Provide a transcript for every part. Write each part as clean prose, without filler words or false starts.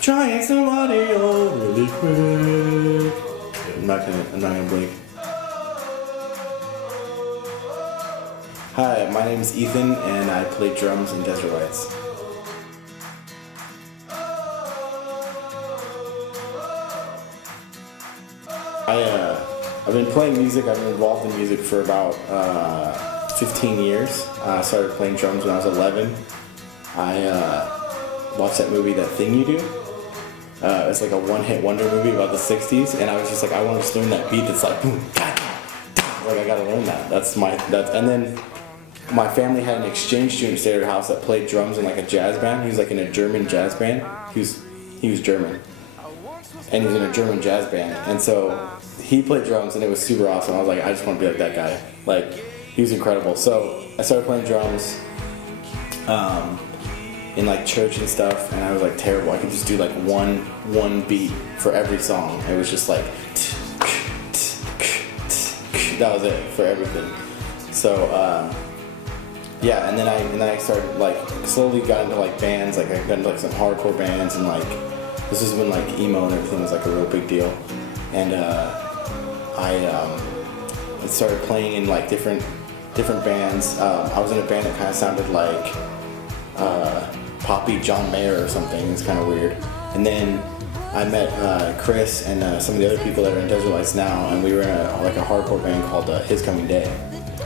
trying somebody really quick. I'm not gonna blink. Hi, my name is Ethan, and I play drums in Desert Lights. I've been playing music. I've been involved in music for about 15 years. I started playing drums when I was 11. I watched that movie, That Thing You Do. It's like a one-hit wonder movie about the 60s, and I was just like, I want to just learn that beat that's like boom, da, da, da. Like I gotta learn that. And then my family had an exchange student stay at our house that played drums in like a jazz band. He was like in a German jazz band. He was German, and he was in a German jazz band, and so he played drums, and it was super awesome. I was like, I just want to be like that guy. Like, he was incredible. So I started playing drums in like church and stuff, and I was like terrible. I could just do like one beat for every song. It was just like that was it for everything. So yeah, and then I started like slowly got into like bands. Like I got into like some hardcore bands, and like this is when like emo and everything was like a real big deal. And I started playing in like different bands. I was in a band that kind of sounded like poppy John Mayer or something. It's kind of weird. And then I met Chris and some of the other people that are in Desert Lights now, and we were in a hardcore band called His Coming Day.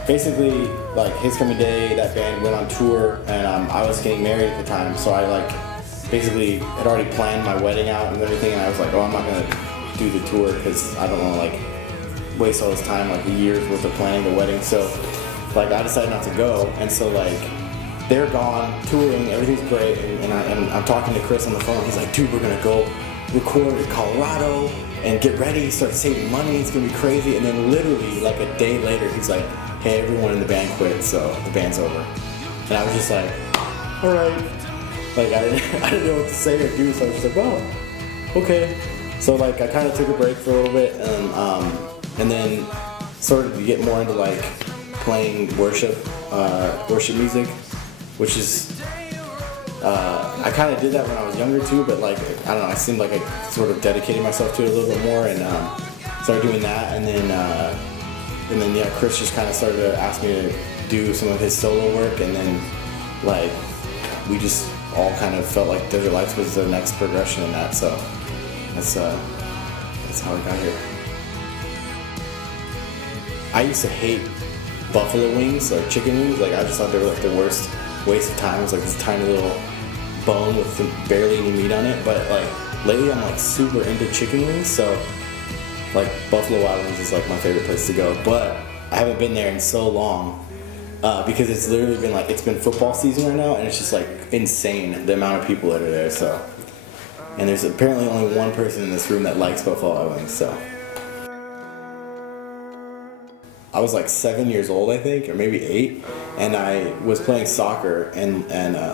Basically, like His Coming Day, that band went on tour, and I was getting married at the time, so I like basically had already planned my wedding out and everything, and I was like, oh, I'm not gonna do the tour because I don't want to like waste all this time, like a year's worth of planning the wedding. So like I decided not to go, and so like they're gone touring, everything's great, and I'm talking to Chris on the phone. He's like, dude, we're gonna go record in Colorado and get ready, start saving money, it's gonna be crazy. And then literally like a day later, he's like, hey, everyone in the band quit, so the band's over. And I was just like, all right. Like I didn't know what to say or do, so I was just like, well, okay. So like I kind of took a break for a little bit, and then started to get more into like playing worship music, which is I kind of did that when I was younger too, but like I don't know, I seemed like I sort of dedicated myself to it a little bit more, and started doing that, and then yeah, Chris just kind of started to ask me to do some of his solo work, and then like we just all kind of felt like Desert Lights was the next progression in that. So that's how I got here. I used to hate buffalo wings or chicken wings. Like I just thought they were like the worst waste of time. It was like this tiny little bone with barely any meat on it. But like lately I'm like super into chicken wings, so like Buffalo Wild Wings is like my favorite place to go. But I haven't been there in so long because it's literally been like, it's been football season right now, and it's just like insane the amount of people that are there. So, and there's apparently only one person in this room that likes Buffalo Wild Wings. So I was like 7 years old, I think, or maybe 8, and I was playing soccer and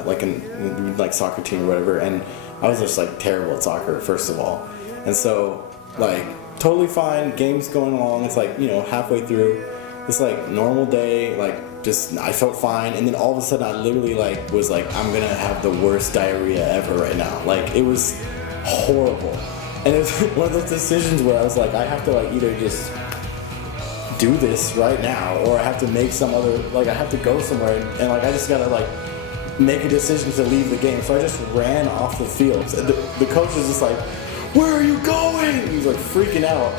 like in like soccer team or whatever, and I was just like terrible at soccer, first of all. And so like totally fine, game's going along, it's like, you know, halfway through, it's like normal day, like just I felt fine, and then all of a sudden I literally like was like, I'm gonna have the worst diarrhea ever right now. Like it was horrible, and it was one of those decisions where I was like, I have to like either just do this right now, or I have to make some other, like I have to go somewhere, and like I just gotta like make a decision to leave the game. So I just ran off the field. The coach was just like, where are you going? He was like freaking out.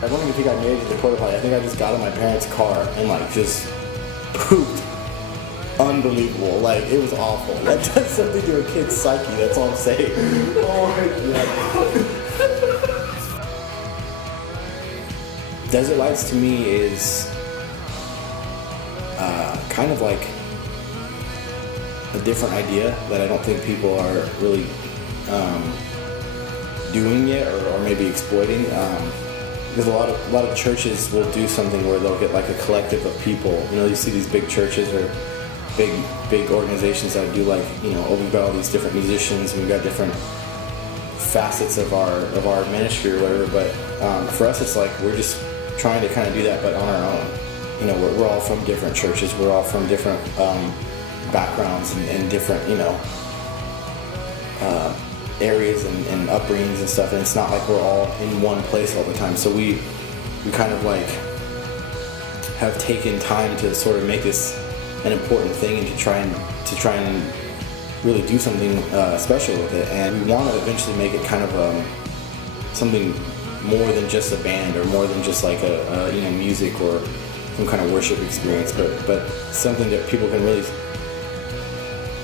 I don't even think I made it to the porta potty. I think I just got in my parents' car and like just pooped. Unbelievable. Like it was awful. That does something to a kid's psyche, that's all I'm saying. Oh my God. Desert Lights to me is kind of like a different idea that I don't think people are really doing yet, or maybe exploiting. Because a lot of churches will do something where they'll get like a collective of people. You know, you see these big churches or big organizations that do like, you know, oh, we've got all these different musicians and we've got different facets of our ministry or whatever. But for us, it's like we're just trying to kind of do that, but on our own. You know, we're all from different churches. We're all from different backgrounds and different, you know, areas and upbringings and stuff, and it's not like we're all in one place all the time. So we kind of like have taken time to sort of make this an important thing and to try and really do something special with it. And we want to eventually make it kind of something more than just a band or more than just like a music or some kind of worship experience, but something that people can really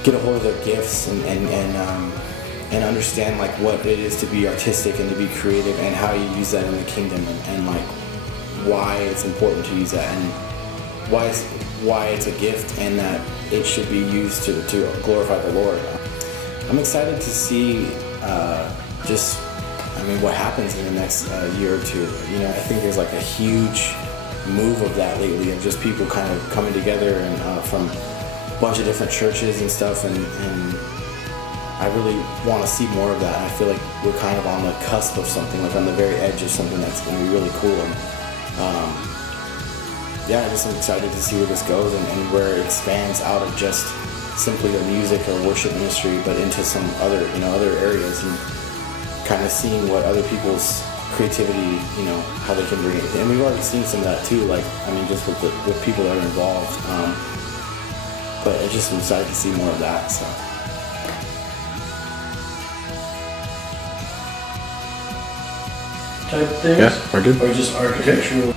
get a hold of their gifts and understand like what it is to be artistic and to be creative and how you use that in the kingdom and like why it's important to use that and why it's a gift and that it should be used to glorify the Lord. I'm excited to see what happens in the next year or two. I think there's like a huge move of that lately, of just people kind of coming together and from a bunch of different churches and stuff, and I really want to see more of that. And I feel like we're kind of on the cusp of something, like on the very edge of something that's going to be really cool. And I just am excited to see where this goes and where it expands out of just simply a music or worship ministry, but into some other areas, and kind of seeing what other people's creativity, how they can bring it. And we've already seen some of that too, just with people that are involved. But I just am excited to see more of that. So. Type things? Yeah, we're good. Or just architectural?